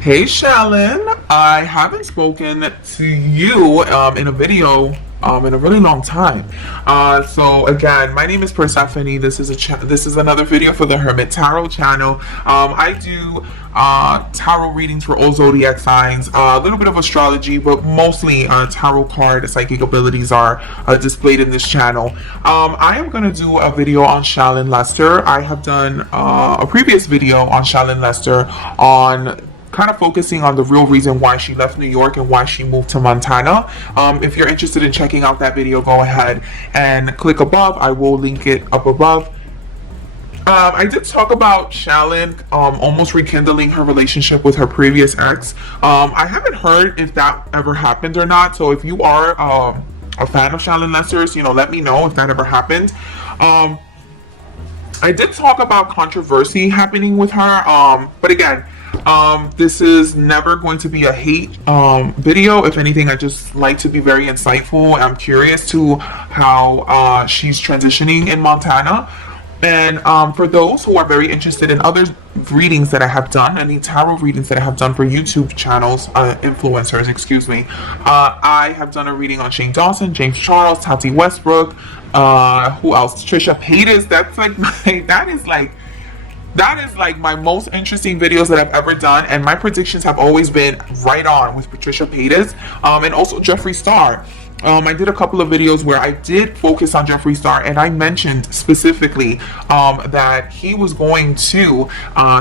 Hey Shallon, I haven't spoken to you in a video in a really long time. So again, my name is Persephone. This is another video for the Hermit Tarot channel. I do tarot readings for all zodiac signs, a little bit of astrology, but mostly tarot card psychic abilities are displayed in this channel. I am going to do a video on Shallon Lester. I have done a previous video on Shallon Lester on kind of focusing on the real reason why she left New York and why she moved to Montana. If you're interested in checking out that video, go ahead and click above. I will link it up above. I did talk about Shallon almost rekindling her relationship with her previous ex. I haven't heard if that ever happened or not. So if you are a fan of Shallon Lester's, let me know if that ever happened. I did talk about controversy happening with her, but again, this is never going to be a hate video. If anything, I just like to be very insightful. I'm curious to how she's transitioning in Montana. And for those who are very interested in other readings that I have done, any tarot readings that I have done for YouTube channels, influencers, excuse me, I have done a reading on Shane Dawson, James Charles, Tati Westbrook, who else? Trisha Paytas. That's like that is like my most interesting videos that I've ever done, and my predictions have always been right on with Patricia Paytas, and also Jeffree Star. I did a couple of videos where I did focus on Jeffree Star, and I mentioned specifically that he was going to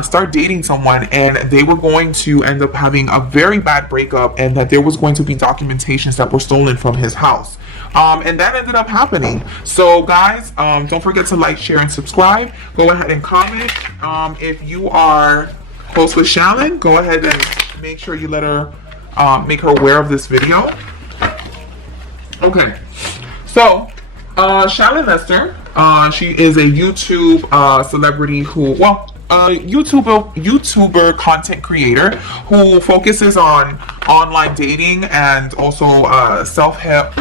start dating someone, and they were going to end up having a very bad breakup, and that there was going to be documentations that were stolen from his house. And that ended up happening. So guys, don't forget to like, share, and subscribe. Go ahead and comment. If you are close with Shallon, go ahead and make sure you let her make her aware of this video. Okay, so Shallon Lester, she is a YouTube celebrity who, YouTuber content creator who focuses on online dating and also self-care,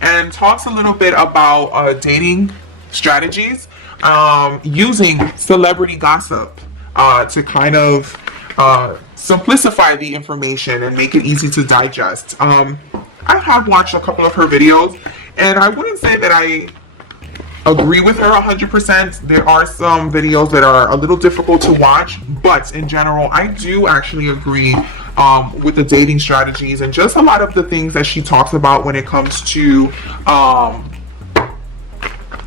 and talks a little bit about dating strategies using celebrity gossip to kind of simplify the information and make it easy to digest. I have watched a couple of her videos, and I wouldn't say that I agree with her 100%. There are some videos that are a little difficult to watch, but in general, I do actually agree with the dating strategies and just a lot of the things that she talks about when it comes to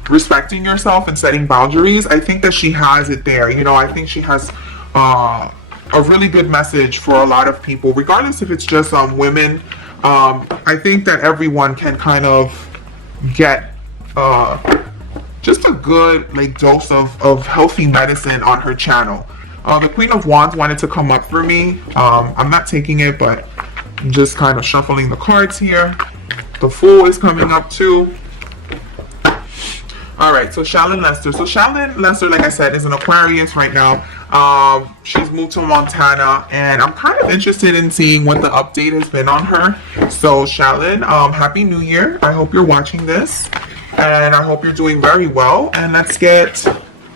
respecting yourself and setting boundaries. I think that she has it there. I think she has a really good message for a lot of people, regardless if it's just women. I think that everyone can kind of get just a good dose of healthy medicine on her channel. The Queen of Wands wanted to come up for me. I'm not taking it, but I'm just kind of shuffling the cards here. The Fool is coming up too. Alright, so Shallon Lester. So Shallon Lester, like I said, is an Aquarius right now. She's moved to Montana, and I'm kind of interested in seeing what the update has been on her. So Shallon, Happy New Year. I hope you're watching this, and I hope you're doing very well. And let's get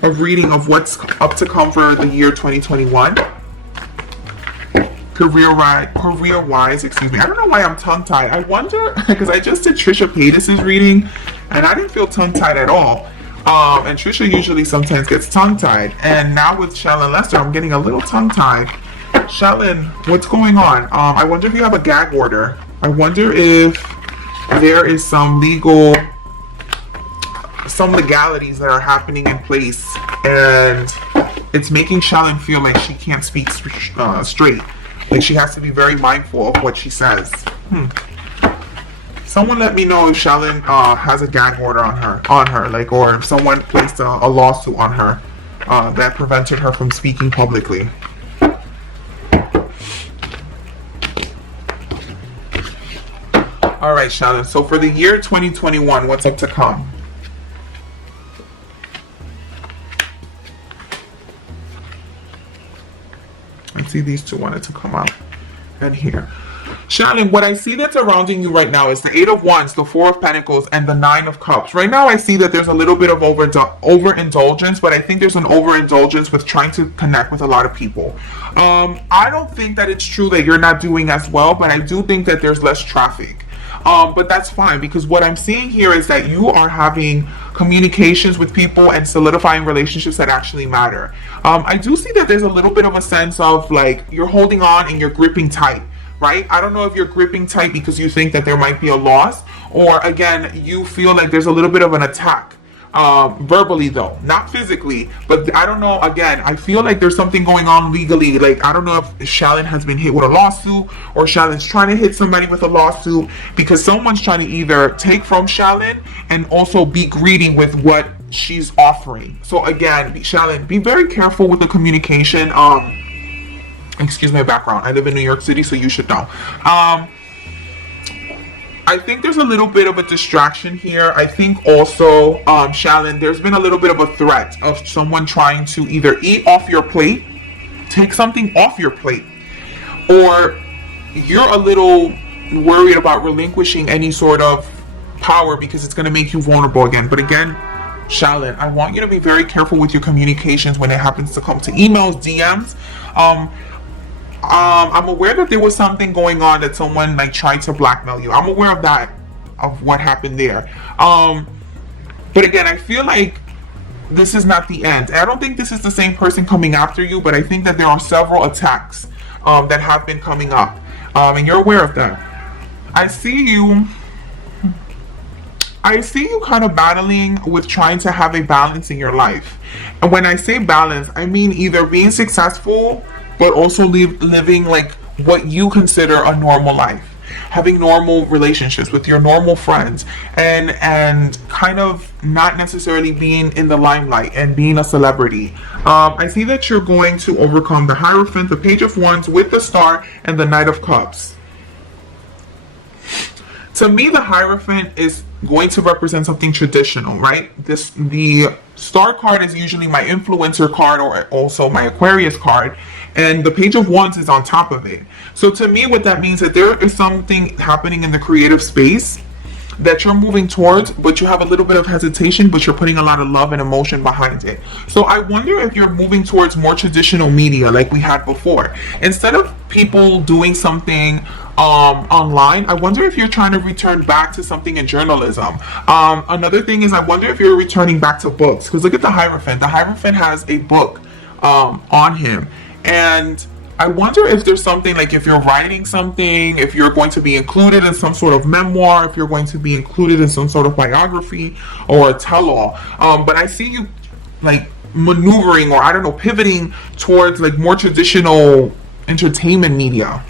a reading of what's up to come for the year 2021. Career-wise, excuse me. I don't know why I'm tongue-tied. I wonder, because I just did Trisha Paytas' reading, and I didn't feel tongue-tied at all. And Trisha usually sometimes gets tongue-tied. And now with Shallon Lester, I'm getting a little tongue-tied. Shallon, what's going on? I wonder if you have a gag order. I wonder if there is some legalities that are happening in place, and it's making Shallon feel like she can't speak straight. Like she has to be very mindful of what she says. Someone let me know if Shallon has a gag order on her, or if someone placed a lawsuit on her that prevented her from speaking publicly. Alright, Shallon, so for the year 2021, what's up to come? I see these two wanted to come out and here. Shallon, what I see that's surrounding you right now is the Eight of Wands, the Four of Pentacles, and the Nine of Cups. Right now, I see that there's a little bit of overindulgence, but I think there's an overindulgence with trying to connect with a lot of people. I don't think that it's true that you're not doing as well, but I do think that there's less traffic. But that's fine, because what I'm seeing here is that you are having communications with people and solidifying relationships that actually matter. I do see that there's a little bit of a sense of like you're holding on and you're gripping tight, right? I don't know if you're gripping tight because you think that there might be a loss, or again, you feel like there's a little bit of an attack. Verbally though, not physically, but I don't know. Again, I feel like there's something going on legally. Like, I don't know if Shallon has been hit with a lawsuit, or Shallon's trying to hit somebody with a lawsuit, because someone's trying to either take from Shallon and also be greedy with what she's offering. So again, Shallon, be very careful with the communication. Excuse my background. I live in New York City, so you should know. I think there's a little bit of a distraction here. I think also, Shallon, there's been a little bit of a threat of someone trying to either eat off your plate, take something off your plate, or you're a little worried about relinquishing any sort of power because it's going to make you vulnerable again. But again, Shallon, I want you to be very careful with your communications when it happens to come to emails, DMs. I'm aware that there was something going on that someone like tried to blackmail you. I'm aware of that, of what happened there. But again, I feel like this is not the end. I don't think this is the same person coming after you, but I think that there are several attacks that have been coming up, and you're aware of that. I see you kind of battling with trying to have a balance in your life. And when I say balance, I mean either being successful but also living like what you consider a normal life, having normal relationships with your normal friends, and kind of not necessarily being in the limelight and being a celebrity. I see that you're going to overcome the Hierophant, the Page of Wands with the Star, and the Knight of Cups. To me, the Hierophant is going to represent something traditional, right? The Star card is usually my influencer card, or also my Aquarius card, and the Page of Wands is on top of it. So to me, what that means is that there is something happening in the creative space that you're moving towards, but you have a little bit of hesitation, but you're putting a lot of love and emotion behind it. So I wonder if you're moving towards more traditional media like we had before. Instead of people doing something online, I wonder if you're trying to return back to something in journalism. Another thing is, I wonder if you're returning back to books, because look at the Hierophant. The Hierophant has a book on him. And I wonder if there's something like, if you're writing something, if you're going to be included in some sort of memoir, if you're going to be included in some sort of biography or a tell-all. But I see you like maneuvering, or I don't know, pivoting towards like more traditional entertainment media.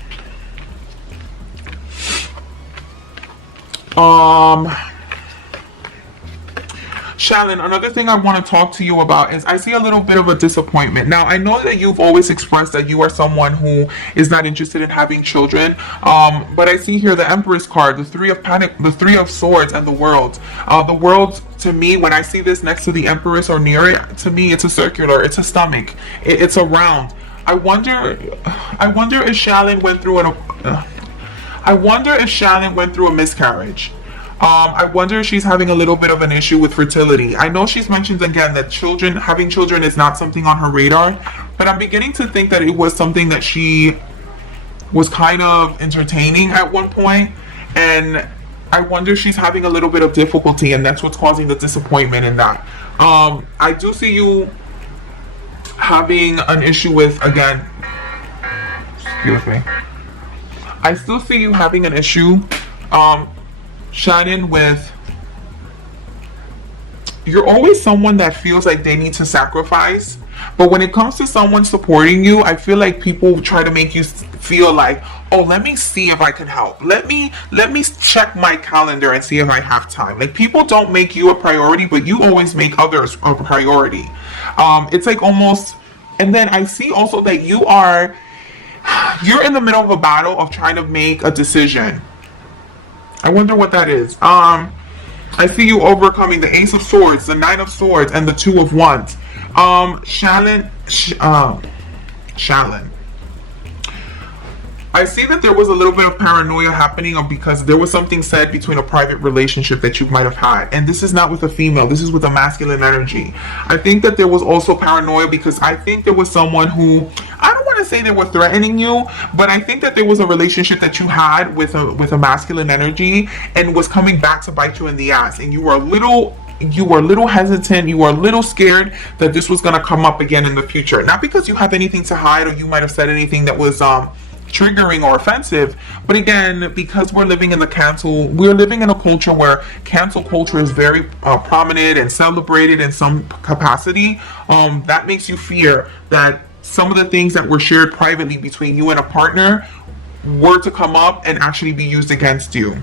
Shallon, another thing I want to talk to you about is I see a little bit of a disappointment. Now, I know that you've always expressed that you are someone who is not interested in having children, but I see here the Empress card, the Three of Swords, and the World. The World, to me, when I see this next to the Empress or near it, to me, it's a circular, it's a stomach, it's a round. I wonder if Shallon went through a miscarriage. I wonder if she's having a little bit of an issue with fertility. I know she's mentioned again that having children is not something on her radar, but I'm beginning to think that it was something that she was kind of entertaining at one point, and I wonder if she's having a little bit of difficulty, and that's what's causing the disappointment in that. I do see you having an issue with, again, excuse me, I still see you having an issue, Shannon, with, you're always someone that feels like they need to sacrifice, but when it comes to someone supporting you, I feel like people try to make you feel like, oh, let me see if I can help. Let me check my calendar and see if I have time. Like, people don't make you a priority, but you always make others a priority. It's like almost, and then I see also that you're in the middle of a battle of trying to make a decision. I wonder what that is. I see you overcoming the Ace of Swords, the Nine of Swords, and the Two of Wands. Shallon. I see that there was a little bit of paranoia happening because there was something said between a private relationship that you might have had. And this is not with a female, this is with a masculine energy. I think that there was also paranoia because I think there was someone who, I don't want to say they were threatening you, but I think that there was a relationship that you had with a masculine energy and was coming back to bite you in the ass. And you were a little hesitant, you were a little scared that this was going to come up again in the future. Not because you have anything to hide or you might have said anything that was triggering or offensive, but again, because we're living in a culture where cancel culture is very prominent and celebrated in some capacity. That makes you fear that some of the things that were shared privately between you and a partner were to come up and actually be used against you.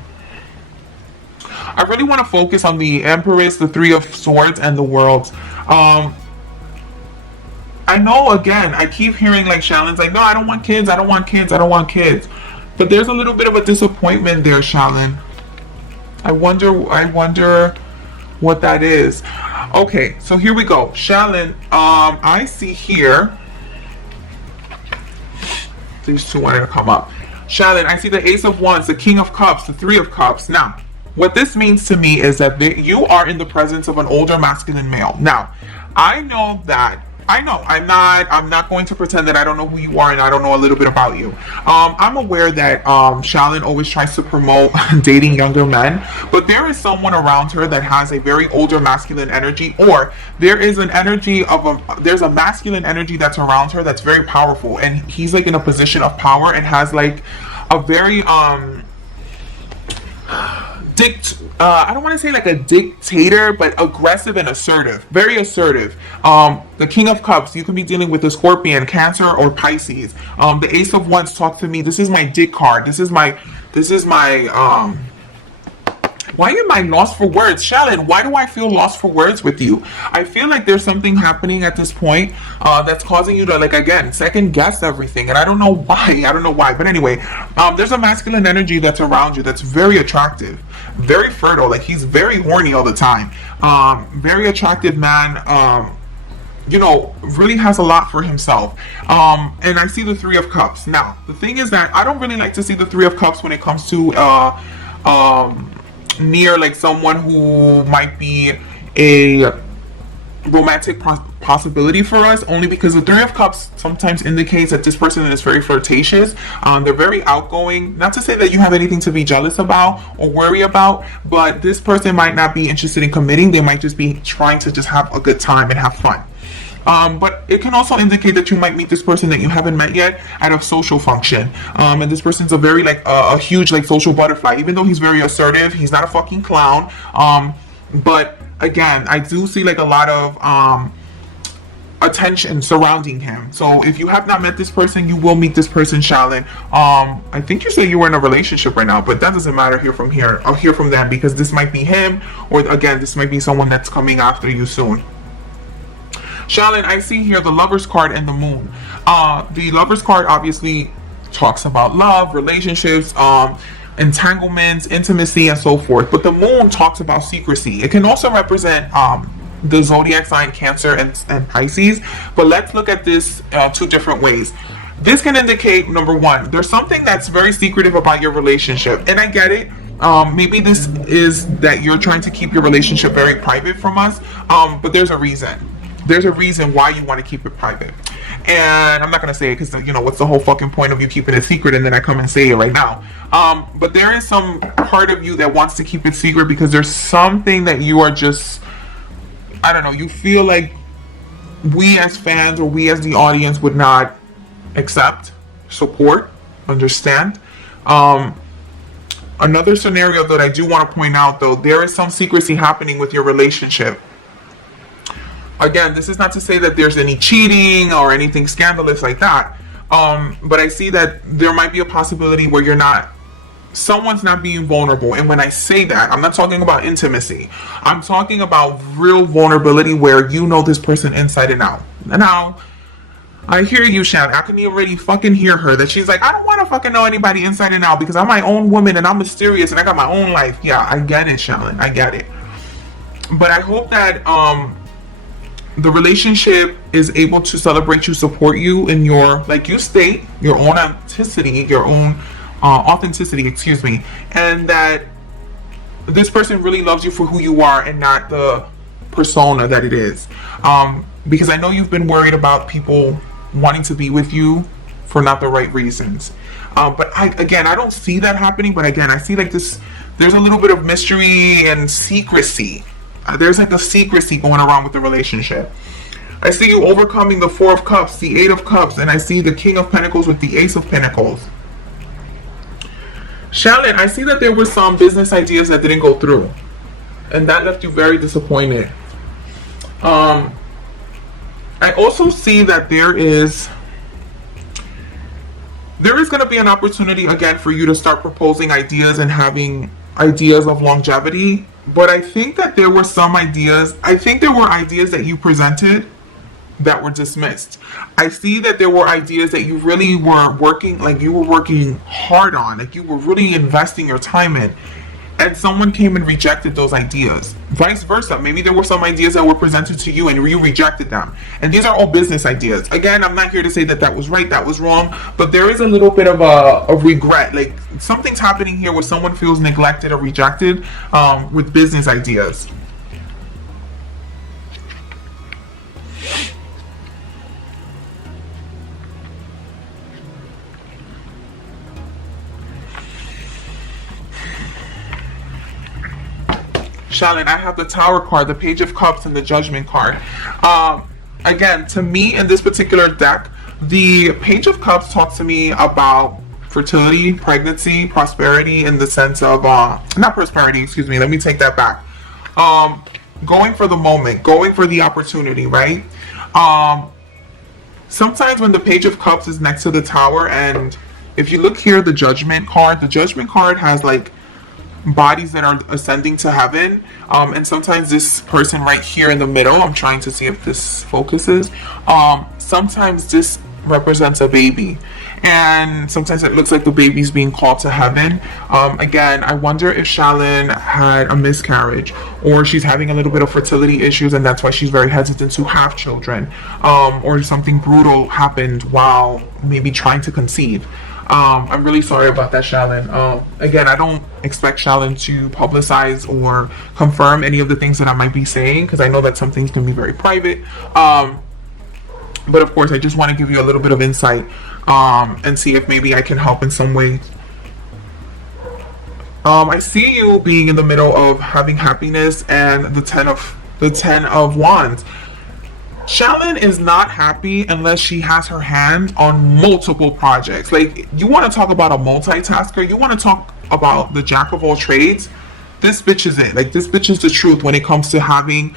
I really want to focus on the Empress, the Three of Swords, and the World. I know, again, I keep hearing like Shallon's like, no, I don't want kids, I don't want kids, I don't want kids. But there's a little bit of a disappointment there, Shallon. I wonder what that is. Okay, so here we go. Shallon, I see here, these two wanted to come up. Shallon, I see the Ace of Wands, the King of Cups, the Three of Cups. Now, what this means to me is that you are in the presence of an older masculine male. Now, I'm not going to pretend that I don't know who you are and I don't know a little bit about you. I'm aware that Shallon always tries to promote dating younger men, but there is someone around her that has a very older masculine energy, or there's a masculine energy that's around her that's very powerful, and he's like in a position of power and has like a very I don't want to say like a dictator, but aggressive and assertive, very assertive. The King of Cups, you can be dealing with a Scorpion, Cancer, or Pisces. The Ace of Wands, talk to me. This is my dick card. This is my why am I lost for words? Shallon, why do I feel lost for words with you? I feel like there's something happening at this point that's causing you to, like, again, second guess everything. And I don't know why. But anyway, there's a masculine energy that's around you that's very attractive, very fertile. Like, he's very horny all the time. Very attractive man. Really has a lot for himself. And I see the Three of Cups. Now, the thing is that I don't really like to see the Three of Cups when it comes to near like someone who might be a romantic possibility for us, only because the Three of Cups sometimes indicates that this person is very flirtatious. They're very outgoing. Not to say that you have anything to be jealous about or worry about, but this person might not be interested in committing. They might just be trying to just have a good time and have fun. But it can also indicate that you might meet this person that you haven't met yet at a social function. And this person's a very a huge social butterfly. Even though he's very assertive, he's not a fucking clown. But again, I do see a lot of attention surrounding him. So if you have not met this person, you will meet this person, Shallon. I think you say you were in a relationship right now, but that doesn't matter. I'll hear from them, because this might be him, or again, this might be someone that's coming after you soon. Shallon, I see here the Lover's card and the Moon. The Lover's card obviously talks about love, relationships, entanglements, intimacy, and so forth. But the Moon talks about secrecy. It can also represent the zodiac sign Cancer and Pisces. But let's look at this two different ways. This can indicate, number one, there's something that's very secretive about your relationship. And I get it. Maybe this is that you're trying to keep your relationship very private from us. But there's a reason. There's a reason why you want to keep it private. And I'm not going to say it because, what's the whole fucking point of you keeping it secret and then I come and say it right now. But there is some part of you that wants to keep it secret because there's something that you are just, I don't know, you feel like we as fans or we as the audience would not accept, support, understand. Another scenario that I do want to point out, though, there is some secrecy happening with your relationship. Again, this is not to say that there's any cheating or anything scandalous like that. But I see that there might be a possibility where someone's not being vulnerable. And when I say that, I'm not talking about intimacy. I'm talking about real vulnerability where you know this person inside and out. Now, I hear you, Shallon. I can already fucking hear her that she's like, I don't want to fucking know anybody inside and out because I'm my own woman and I'm mysterious and I got my own life. Yeah, I get it, Shallon. I get it. But I hope that the relationship is able to celebrate you, support you in your, like you state, your own authenticity, your own authenticity, excuse me, and that this person really loves you for who you are and not the persona that it is. Because I know you've been worried about people wanting to be with you for not the right reasons. But again, I don't see that happening. But again, I see like this, there's a little bit of mystery and secrecy. There's like a secrecy going around with the relationship. I see you overcoming the Four of Cups, the Eight of Cups, and I see the King of Pentacles with the Ace of Pentacles. Shallon, I see that there were some business ideas that didn't go through, and that left you very disappointed. I also see that there is going to be an opportunity again for you to start proposing ideas and having ideas of longevity. But I think that there were some ideas, I think there were ideas that you presented that were dismissed. I see that there were ideas that you really were working, like you were working hard on, like you were really investing your time in, and someone came and rejected those ideas. Vice versa, maybe there were some ideas that were presented to you and you rejected them. And these are all business ideas. Again, I'm not here to say that that was right, that was wrong, but there is a little bit of a regret. Like something's happening here where someone feels neglected or rejected with business ideas. Shallon, I have the Tower card, the Page of Cups, and the Judgment card. Again, to me in this particular deck, the Page of Cups talks to me about fertility, pregnancy, prosperity in the sense of, not prosperity, excuse me, let me take that back. Going for the moment, going for the opportunity, right? Sometimes when the Page of Cups is next to the Tower, and if you look here, the Judgment card has like bodies that are ascending to heaven, and sometimes this person right here in the middle, I'm trying to see if this focuses, sometimes this represents a baby, and sometimes it looks like the baby's being called to heaven. Again, I wonder if Shallon had a miscarriage, or she's having a little bit of fertility issues, and that's why she's very hesitant to have children, or something brutal happened while maybe trying to conceive. I'm really sorry about that, Shallon. Again, I don't expect Shallon to publicize or confirm any of the things that I might be saying, because I know that some things can be very private. But of course, I just want to give you a little bit of insight and see if maybe I can help in some way. I see you being in the middle of having happiness and the Ten of Wands. Shallon is not happy unless she has her hand on multiple projects. Like, you want to talk about a multitasker, you want to talk about the jack of all trades, this bitch is it. Like, this bitch is the truth when it comes to having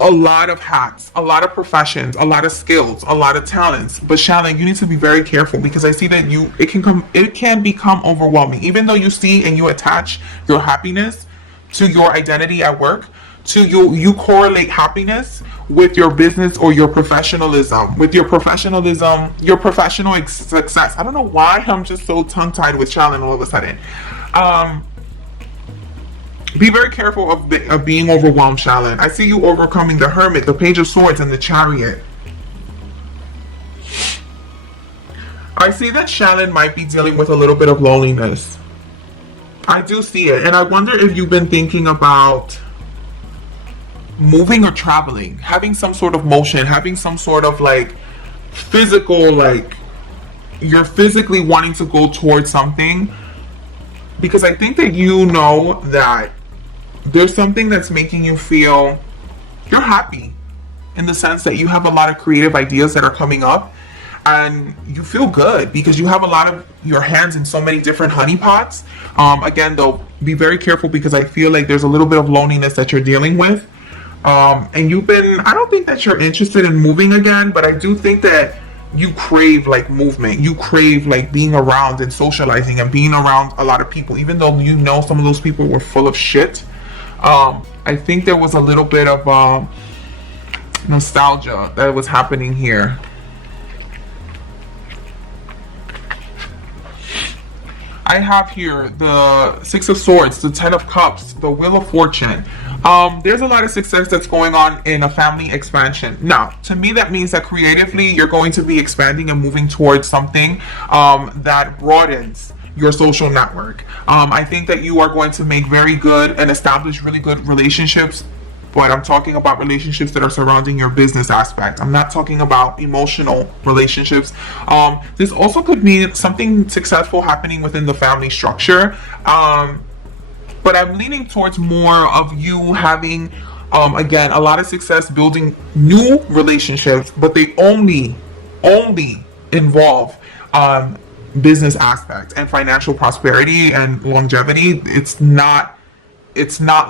a lot of hats, a lot of professions, a lot of skills, a lot of talents. But Shallon, you need to be very careful, because I see that it can become overwhelming. Even though you see and you attach your happiness to your identity at work, you correlate happiness with your business or your professionalism, your professional success. I don't know why I'm just so tongue-tied with Shallon all of a sudden. Be very careful of being overwhelmed, Shallon. I see you overcoming the Hermit, the Page of Swords, and the Chariot. I see that Shallon might be dealing with a little bit of loneliness. I do see it, and I wonder if you've been thinking about moving or traveling, having some sort of motion, having some sort of like physical, like you're physically wanting to go towards something, because I think that you know that there's something that's making you feel you're happy, in the sense that you have a lot of creative ideas that are coming up, and you feel good because you have a lot of your hands in so many different honeypots. Again, though, be very careful, because I feel like there's a little bit of loneliness that you're dealing with. And I don't think that you're interested in moving again, but I do think that you crave like movement. You crave like being around and socializing and being around a lot of people, even though you know some of those people were full of shit. I think there was a little bit of nostalgia that was happening here. I have here the Six of Swords, the Ten of Cups, the Wheel of Fortune. There's a lot of success that's going on in a family expansion. Now, to me, that means that creatively you're going to be expanding and moving towards something that broadens your social network. I think that you are going to make very good and establish really good relationships, but I'm talking about relationships that are surrounding your business aspect. I'm not talking about emotional relationships. This also could mean something successful happening within the family structure. But I'm leaning towards more of you having, again, a lot of success building new relationships, but they only involve business aspects and financial prosperity and longevity. It's not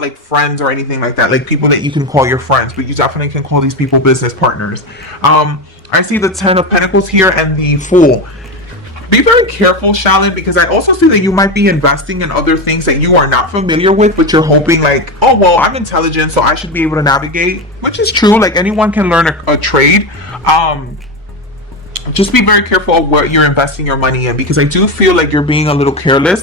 like friends or anything like that, like people that you can call your friends, but you definitely can call these people business partners. I see the 10 of Pentacles here and the Fool. Be very careful, Shallon, because I also see that you might be investing in other things that you are not familiar with, but you're hoping like, oh, well, I'm intelligent, so I should be able to navigate, which is true. Like anyone can learn a trade. Just be very careful of what you're investing your money in, because I do feel like you're being a little careless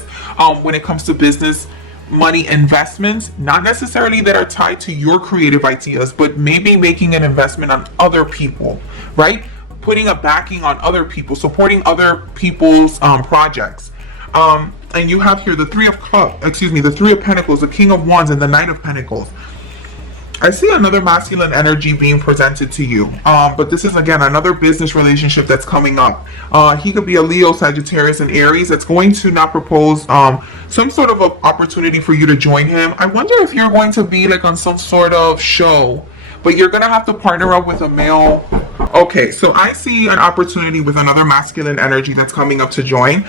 when it comes to business money investments, not necessarily that are tied to your creative ideas, but maybe making an investment on other people, right? Putting a backing on other people, supporting other people's projects. And you have here the Three of Pentacles, the King of Wands, and the Knight of Pentacles. I see another masculine energy being presented to you, but this is again another business relationship that's coming up. He could be a Leo, Sagittarius, and Aries that's going to now propose some sort of a opportunity for you to join him. I wonder if you're going to be like on some sort of show, but you're gonna have to partner up with a male. Okay, so I see an opportunity with another masculine energy that's coming up to join.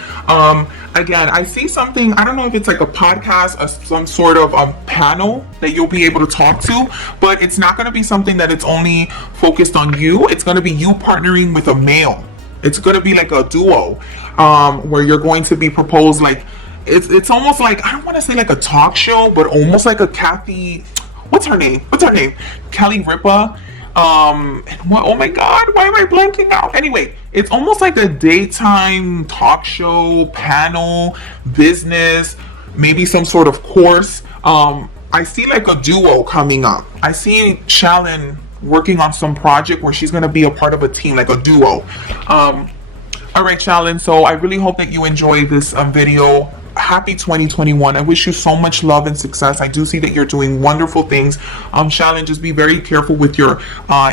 Again, I see something, I don't know if it's like a podcast, some sort of panel that you'll be able to talk to, but it's not going to be something that it's only focused on you. It's going to be you partnering with a male. It's going to be like a duo where you're going to be proposed like, it's almost like, I don't want to say like a talk show, but almost like a Kathy, what's her name? Kelly Ripa. Oh my god, why am I blanking out? Anyway, it's almost like a daytime talk show, panel, business, maybe some sort of course. I see like a duo coming up. I see Shallon working on some project where she's going to be a part of a team, like a duo. All right, Shallon, so I really hope that you enjoyed this video. Happy 2021. I wish you so much love and success. I do see that you're doing wonderful things. Shallon, just be very careful with your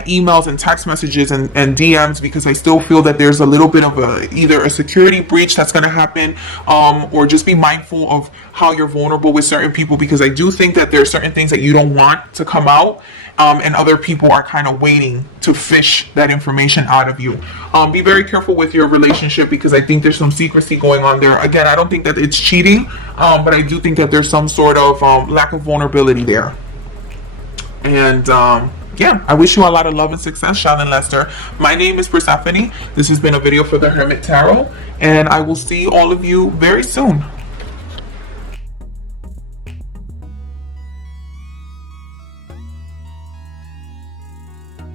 emails and text messages and DMs, because I still feel that there's a little bit of either a security breach that's going to happen, or just be mindful of how you're vulnerable with certain people, because I do think that there are certain things that you don't want to come out, and other people are kind of waiting to fish that information out of you. Be very careful with your relationship, because I think there's some secrecy going on there. Again, I don't think that it's cheating, but I do think that there's some sort of lack of vulnerability there. And yeah, I wish you a lot of love and success, Shallon Lester. My name is Persephone. This has been a video for the Hermit Tarot, and I will see all of you very soon.